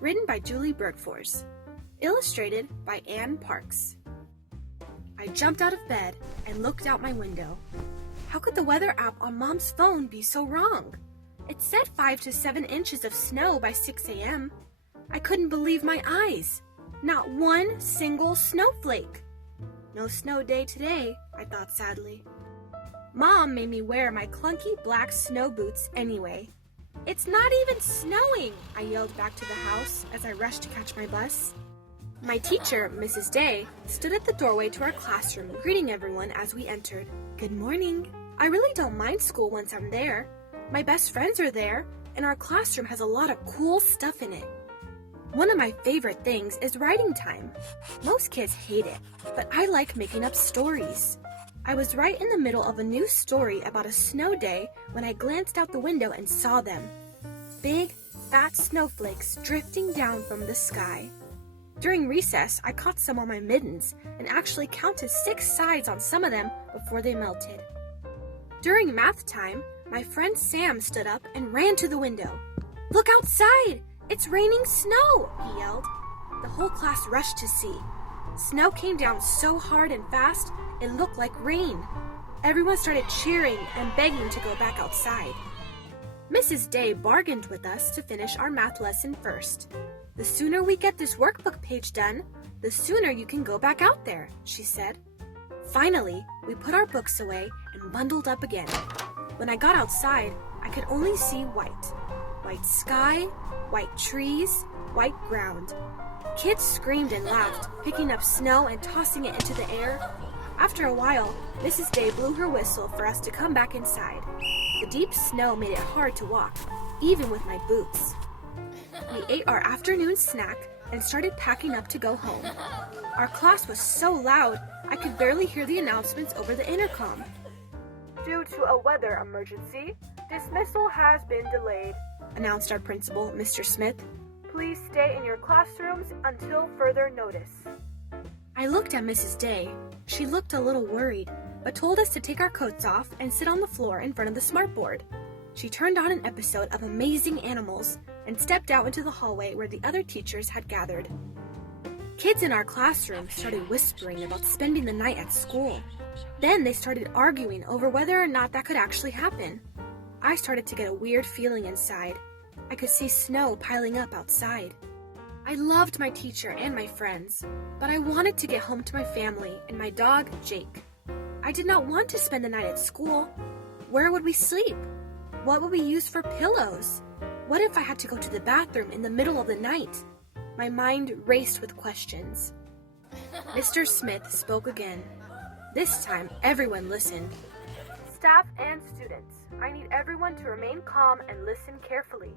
written by Julie Bergfors, illustrated by Anne Parks. I jumped out of bed and looked out my window. How could the weather app on Mom's phone be so wrong? It said 5 to 7 inches of snow by 6 a.m. I couldn't believe my eyes. Not one single snowflake. No snow day today, I thought sadly. Mom made me wear my clunky black snow boots anyway. It's not even snowing, I yelled back to the house as I rushed to catch my bus. My teacher, Mrs. Day, stood at the doorway to our classroom, greeting everyone as we entered. Good morning. I really don't mind school once I'm there. My best friends are there, and our classroom has a lot of cool stuff in it. One of my favorite things is writing time. Most kids hate it, but I like making up stories. I was right in the middle of a new story about a snow day when I glanced out the window and saw them. Big, fat snowflakes drifting down from the sky. During recess, I caught some on my mittens and actually counted 6 sides on some of them before they melted. During math time, my friend Sam stood up and ran to the window. "Look outside! It's raining snow!" he yelled. The whole class rushed to see. Snow came down so hard and fast, it looked like rain. Everyone started cheering and begging to go back outside. Mrs. Day bargained with us to finish our math lesson first. "The sooner we get this workbook page done, the sooner you can go back out there," she said. Finally, we put our books away and bundled up again. When I got outside, I could only see white. White sky, white trees, white ground. Kids screamed and laughed, picking up snow and tossing it into the air. After a while, Mrs. Day blew her whistle for us to come back inside. The deep snow made it hard to walk, even with my boots. We ate our afternoon snack and started packing up to go home. Our class was so loud, I could barely hear the announcements over the intercom. "Due to a weather emergency, dismissal has been delayed," announced our principal, Mr. Smith. "Please stay in your classrooms until further notice." I looked at Mrs. Day. She looked a little worried, but told us to take our coats off and sit on the floor in front of the smartboard. She turned on an episode of Amazing Animals and stepped out into the hallway where the other teachers had gathered. Kids in our classroom started whispering about spending the night at school. Then they started arguing over whether or not that could actually happen. I started to get a weird feeling inside. I could see snow piling up outside. I loved my teacher and my friends, but I wanted to get home to my family and my dog, Jake. I did not want to spend the night at school. Where would we sleep? What would we use for pillows? What if I had to go to the bathroom in the middle of the night? My mind raced with questions. Mr. Smith spoke again. This time, everyone listened. "Staff and students, I need everyone to remain calm and listen carefully.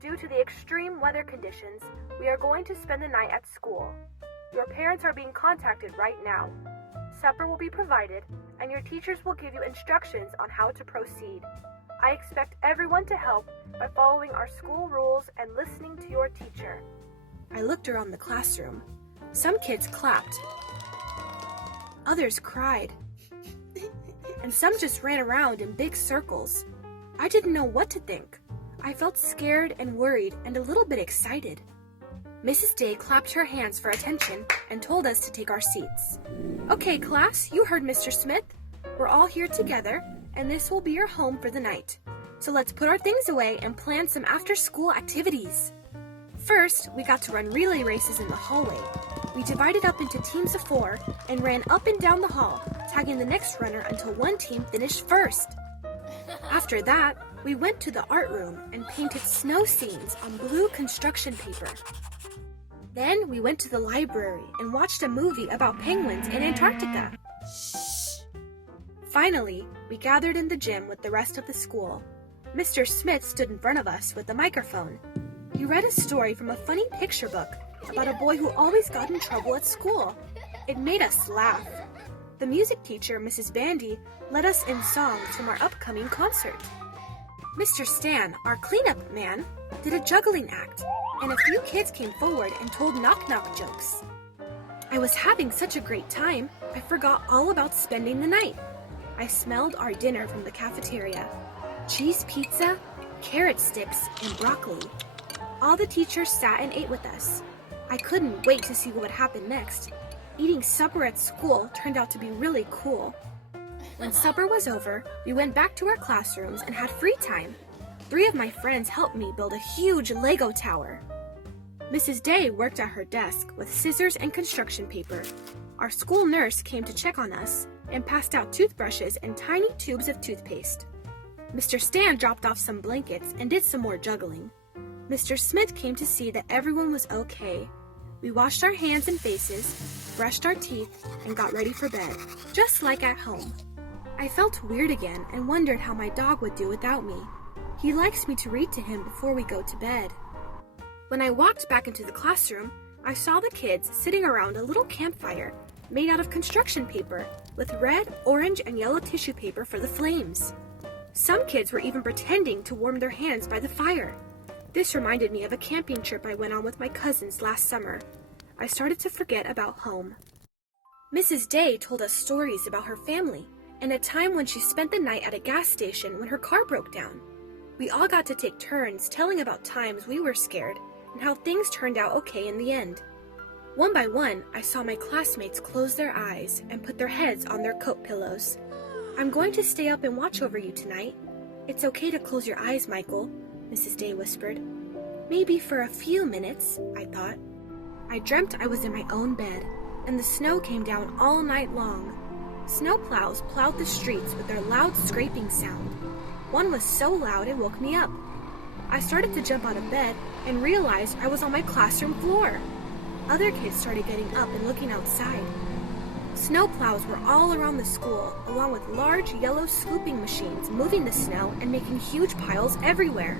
Due to the extreme weather conditions, we are going to spend the night at school. Your parents are being contacted right now. Supper will be provided, and your teachers will give you instructions on how to proceed. I expect everyone to help by following our school rules and listening to your teacher." I looked around the classroom. Some kids clapped. Others cried. And some just ran around in big circles. I didn't know what to think. I felt scared and worried and a little bit excited. Mrs. Day clapped her hands for attention and told us to take our seats. "Okay, class, you heard Mr. Smith. We're all here together, and this will be your home for the night. So let's put our things away and plan some after-school activities." First, we got to run relay races in the hallway. We divided up into teams of 4 and ran up and down the hall, tagging the next runner until one team finished first. After that, we went to the art room and painted snow scenes on blue construction paper. Then we went to the library and watched a movie about penguins in Antarctica. Finally, we gathered in the gym with the rest of the school. Mr. Smith stood in front of us with a microphone. He read a story from a funny picture book about a boy who always got in trouble at school. It made us laugh. The music teacher, Mrs. Bandy, led us in songs from our upcoming concert. Mr. Stan, our cleanup man, did a juggling act, and a few kids came forward and told knock-knock jokes. I was having such a great time, I forgot all about spending the night. I smelled our dinner from the cafeteria. Cheese pizza, carrot sticks, and broccoli. All the teachers sat and ate with us. I couldn't wait to see what would happen next. Eating supper at school turned out to be really cool. When supper was over, we went back to our classrooms and had free time. 3 of my friends helped me build a huge Lego tower. Mrs. Day worked at her desk with scissors and construction paper. Our school nurse came to check on us and passed out toothbrushes and tiny tubes of toothpaste. Mr. Stan dropped off some blankets and did some more juggling. Mr. Smith came to see that everyone was okay. We washed our hands and faces, brushed our teeth, and got ready for bed, just like at home. I felt weird again and wondered how my dog would do without me. He likes me to read to him before we go to bed. When I walked back into the classroom, I saw the kids sitting around a little campfire made out of construction paper with red, orange, and yellow tissue paper for the flames. Some kids were even pretending to warm their hands by the fire. This reminded me of a camping trip I went on with my cousins last summer. I started to forget about home. Mrs. Day told us stories about her family and a time when she spent the night at a gas station when her car broke down. We all got to take turns telling about times we were scared and how things turned out okay in the end. One by one, I saw my classmates close their eyes and put their heads on their coat pillows. "I'm going to stay up and watch over you tonight. It's okay to close your eyes, Michael," Mrs. Day whispered. "Maybe for a few minutes," I thought. I dreamt I was in my own bed, and the snow came down all night long. Snowplows plowed the streets with their loud scraping sound. One was so loud it woke me up. I started to jump out of bed and realized I was on my classroom floor. Other kids started getting up and looking outside. Snowplows were all around the school, along with large yellow scooping machines moving the snow and making huge piles everywhere.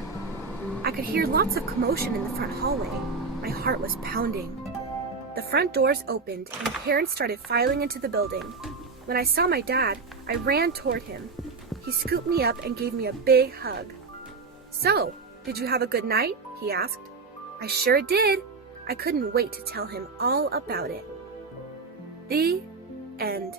I could hear lots of commotion in the front hallway. My heart was pounding. The front doors opened and parents started filing into the building. When I saw my dad, I ran toward him. He scooped me up and gave me a big hug. "So, did you have a good night?" he asked. I sure did. I couldn't wait to tell him all about it. The end.